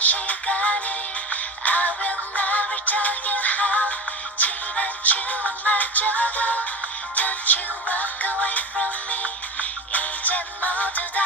시간이 I will never tell you how 지난 추억마저도 Don't you walk away from me 이제 모두 다